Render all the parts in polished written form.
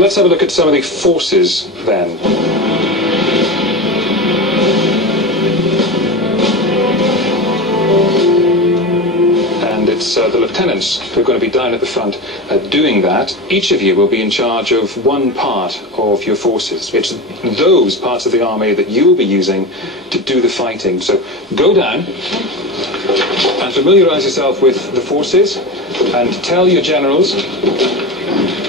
Let's have a look at some of the forces then. It's the lieutenants who are going to be down at the front doing that. Each of you will be in charge of one part of your forces. It's those parts of the army that you will be using to do the fighting. So go down and familiarise yourself with the forces and tell your generals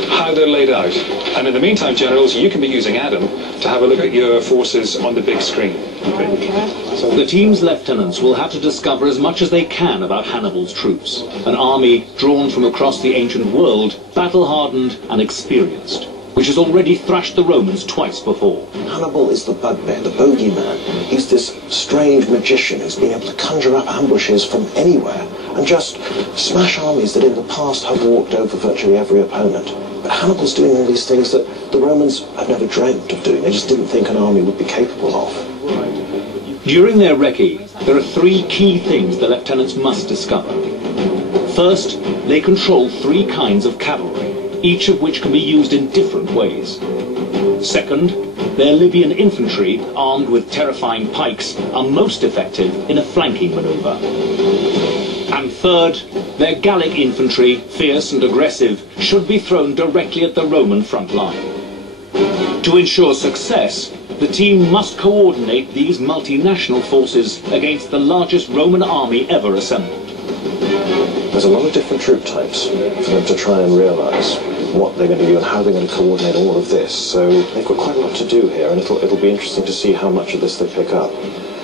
how they're laid out. And in the meantime, generals, you can be using Adam to have a look at your forces on the big screen. Okay. So the team's lieutenants will have to discover as much as they can about Hannibal's troops, an army drawn from across the ancient world, battle-hardened and experienced, which has already thrashed the Romans twice before. Hannibal is the bugbear, the bogeyman. He's this strange magician who's been able to conjure up ambushes from anywhere and just smash armies that in the past have walked over virtually every opponent. But Hannibal's doing all these things that the Romans have never dreamt of doing. They just didn't think an army would be capable of. During their recce, there are three key things the lieutenants must discover. First, they control three kinds of cavalry, each of which can be used in different ways. Second, their Libyan infantry, armed with terrifying pikes, are most effective in a flanking maneuver. And third, their Gallic infantry, fierce and aggressive, should be thrown directly at the Roman front line. To ensure success, the team must coordinate these multinational forces against the largest Roman army ever assembled. There's a lot of different troop types for them to try and realise what they're going to do and how they're going to coordinate all of this. So they've got quite a lot to do here, and it'll be interesting to see how much of this they pick up.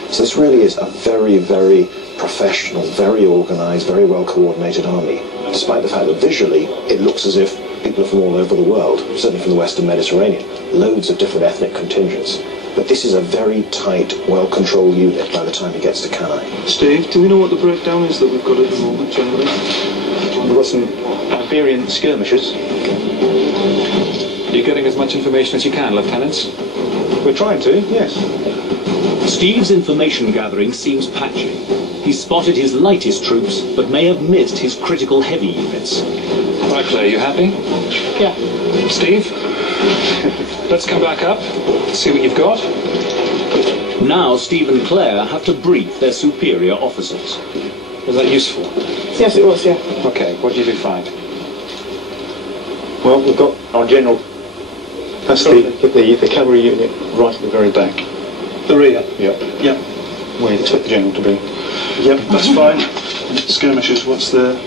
So this really is a very, very professional, very organised, very well coordinated army, despite the fact that visually it looks as if people are from all over the world, certainly from the Western Mediterranean, loads of different ethnic contingents. But this is a very tight, well-controlled unit by the time it gets to Cannae. Steve, do we know what the breakdown is that we've got at the moment, generally? We've got some Iberian skirmishers. Are you getting as much information as you can, lieutenants? We're trying to, yes. Steve's information gathering seems patchy. He's spotted his lightest troops, but may have missed his critical heavy units. Right, Claire, you happy? Yeah. Steve? Let's come back up, see what you've got. Now Steve and Claire have to brief their superior officers. Was that useful? Yes, it was, yeah. Okay, what did you find? Well, we've got our general. That's the cavalry unit right at the very back. The rear? Yep. Yep. Where you'd expect the general to be. Yep, that's fine. Skirmishers, what's the...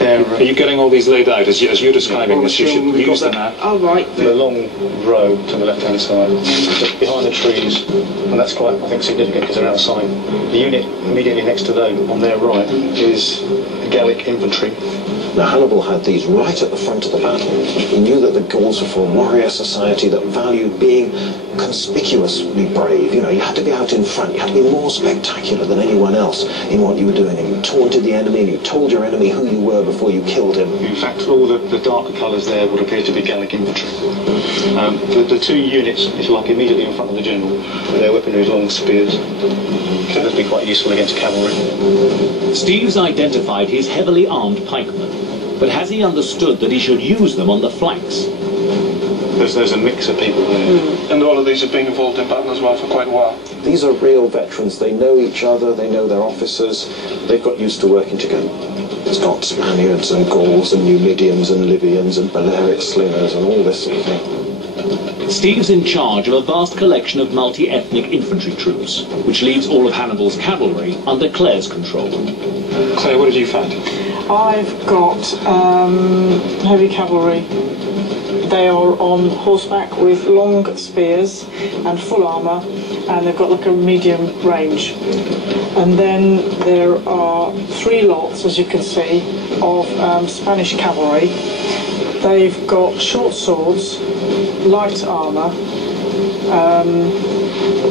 Are you getting all these laid out as you're describing this? You should use them now. Oh, right. The long row to the left-hand side, behind the trees, and that's quite, I think, significant because they're outside. The unit immediately next to them, on their right, is the Gallic infantry. Now Hannibal had these right at the front of the battle. He knew that the Gauls were from a warrior society that valued being conspicuously brave. You know, you had to be out in front, you had to be more spectacular than anyone else in what you were doing, and you taunted the enemy and you told your enemy who you were before you killed him. In fact, all the darker colours there would appear to be Gallic infantry. The two units, if you like, immediately in front of the general, their weaponry is long spears. So that'd be quite useful against cavalry. Steve's identified his heavily armed pikemen, but has he understood that he should use them on the flanks? There's a mix of people there. And all of these have been involved in battle as well for quite a while. These are real veterans. They know each other, they know their officers, they've got used to working together. It's got Spaniards and Gauls and Numidians and Libyans and Balearic slingers and all this sort of thing. Steve's in charge of a vast collection of multi-ethnic infantry troops, which leaves all of Hannibal's cavalry under Claire's control. Claire, what did you find? I've got heavy cavalry. They are on horseback with long spears and full armour, and they've got like a medium range. And then there are three lots, as you can see, of Spanish cavalry. They've got short swords, light armour,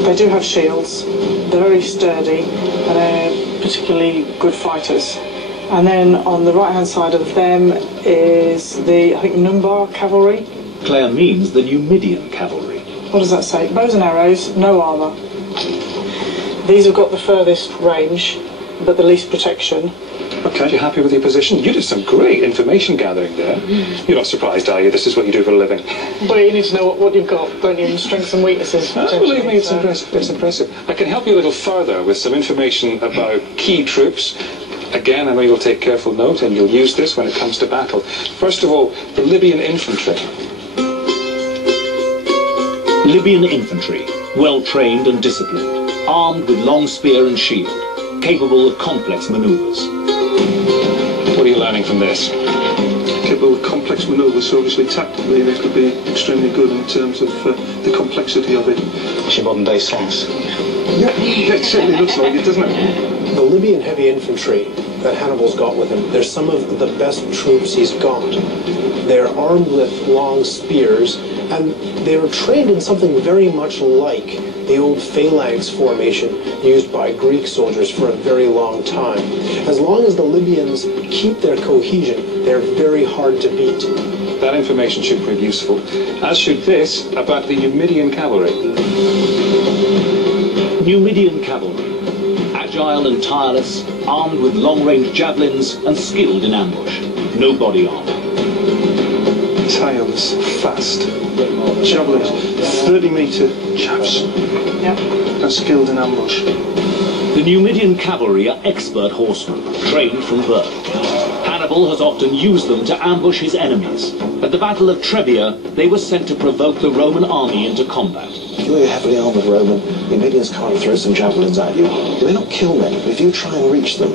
they do have shields, they're very sturdy, and they're particularly good fighters. And then on the right hand side of them is the, I think, Numbar cavalry. Claire means the Numidian cavalry. What does that say? Bows and arrows, no armour. These have got the furthest range, but the least protection. Okay. You happy with your position? You did some great information gathering there. You're not surprised, are you? This is what you do for a living. But you need to know what you've got, don't you? And strengths and weaknesses. Believe me, it's So- impressive. It's impressive. I can help you a little further with some information about key troops. Again, I know you'll take careful note and you'll use this when it comes to battle. First of all, the Libyan infantry. Libyan infantry, well trained and disciplined, armed with long spear and shield, capable of complex maneuvers. What are you learning from this? Capable of complex manoeuvres, so obviously tactically they could be extremely good in terms of the complexity of it. It's your modern day songs. Yeah, it certainly looks like it, doesn't it? The Libyan heavy infantry that Hannibal's got with him, they're some of the best troops he's got. They're armed with long spears, and they're trained in something very much like the old phalanx formation used by Greek soldiers for a very long time. As long as the Libyans keep their cohesion, they're very hard to beat. That information should prove useful, as should this about the Numidian cavalry. Numidian cavalry, agile and tireless, armed with long-range javelins and skilled in ambush. No body armor. Tails, fast, javelins, 30-metre chaps, Yeah. and skilled in ambush. The Numidian cavalry are expert horsemen, trained from birth. Hannibal has often used them to ambush his enemies. At the Battle of Trebia, they were sent to provoke the Roman army into combat. If you're a heavily armoured Roman, the Numidians can't throw some javelins at you. They may not kill many, but if you try and reach them,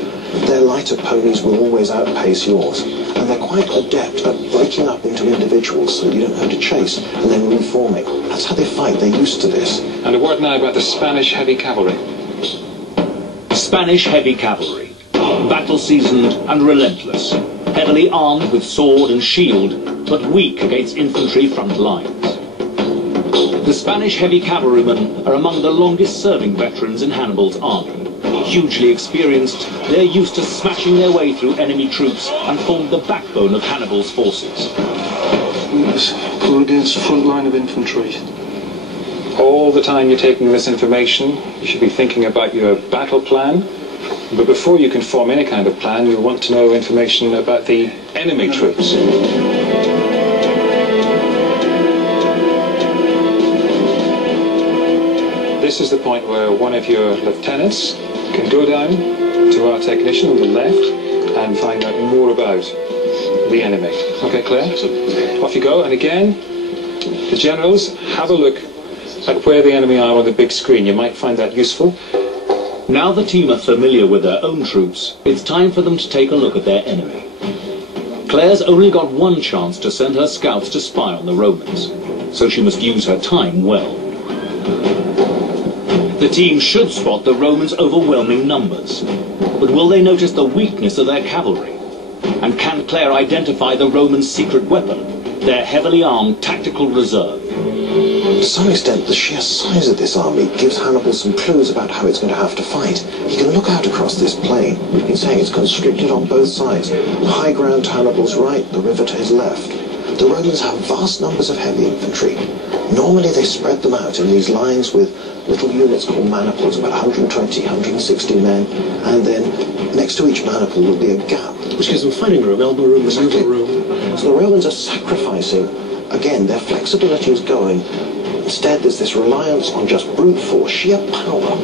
their lighter ponies will always outpace yours. And they're quite adept at breaking up into individuals so that you don't have to chase and then reforming. That's how they fight. They're used to this. And a word now about the Spanish heavy cavalry. Spanish heavy cavalry, battle-seasoned and relentless, heavily armed with sword and shield, but weak against infantry front lines. The Spanish heavy cavalrymen are among the longest-serving veterans in Hannibal's army. Hugely experienced, they're used to smashing their way through enemy troops and form the backbone of Hannibal's forces. Yes, pull against the front line of infantry. All the time you're taking this information, you should be thinking about your battle plan. But before you can form any kind of plan, you'll want to know information about the enemy troops. This is the point where one of your lieutenants can go down to our technician on the left and find out more about the enemy. Okay, Claire? Off you go. And again, the generals, have a look at where the enemy are on the big screen. You might find that useful. Now the team are familiar with their own troops, it's time for them to take a look at their enemy. Claire's only got one chance to send her scouts to spy on the Romans, so she must use her time well. The team should spot the Romans' overwhelming numbers, but will they notice the weakness of their cavalry? And can Claire identify the Romans' secret weapon, their heavily armed tactical reserve? To some extent, the sheer size of this army gives Hannibal some clues about how it's going to have to fight. He can look out across this plain. We've been saying it's constricted on both sides. High ground to Hannibal's right, the river to his left. The Romans have vast numbers of heavy infantry. Normally they spread them out in these lines with little units called maniples, about 120, 160 men, and then next to each maniple will be a gap. Which gives them fighting room, elbow room, Exactly. maneuver room. So the Romans are sacrificing, again, their flexibility is going. Instead, there's this reliance on just brute force, sheer power.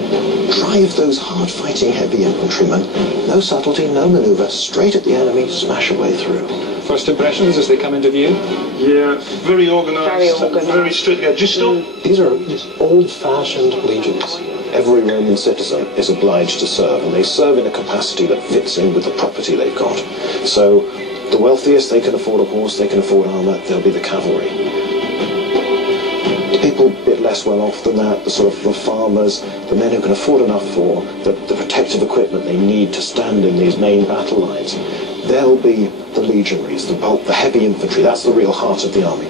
Drive those hard-fighting heavy infantrymen. No subtlety, no manoeuvre, straight at the enemy, smash a way through. First impressions as they come into view? Yeah, very organised, Very organised. very strict. Yeah, just stop. These are old-fashioned legions. Every Roman citizen is obliged to serve, and they serve in a capacity that fits in with the property they've got. So, the wealthiest, they can afford a horse, they can afford armour, they'll be the cavalry. People a bit less well off than that, the sort of the farmers, the men who can afford enough for the protective equipment they need to stand in these main battle lines, they'll be the legionaries, the bulk, the heavy infantry. That's the real heart of the army.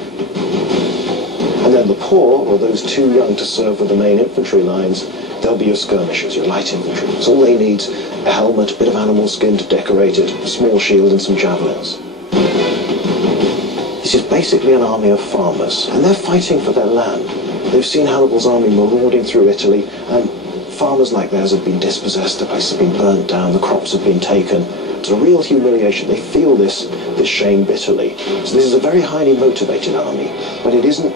And then the poor, or those too young to serve with the main infantry lines, they'll be your skirmishers, your light infantry. So all they need is a helmet, a bit of animal skin to decorate it, a small shield and some javelins. This is basically an army of farmers, and they're fighting for their land. They've seen Hannibal's army marauding through Italy, and farmers like theirs have been dispossessed, the place has been burnt down, the crops have been taken, It's a real humiliation. They feel this shame bitterly. So this is a very highly motivated army, but it isn't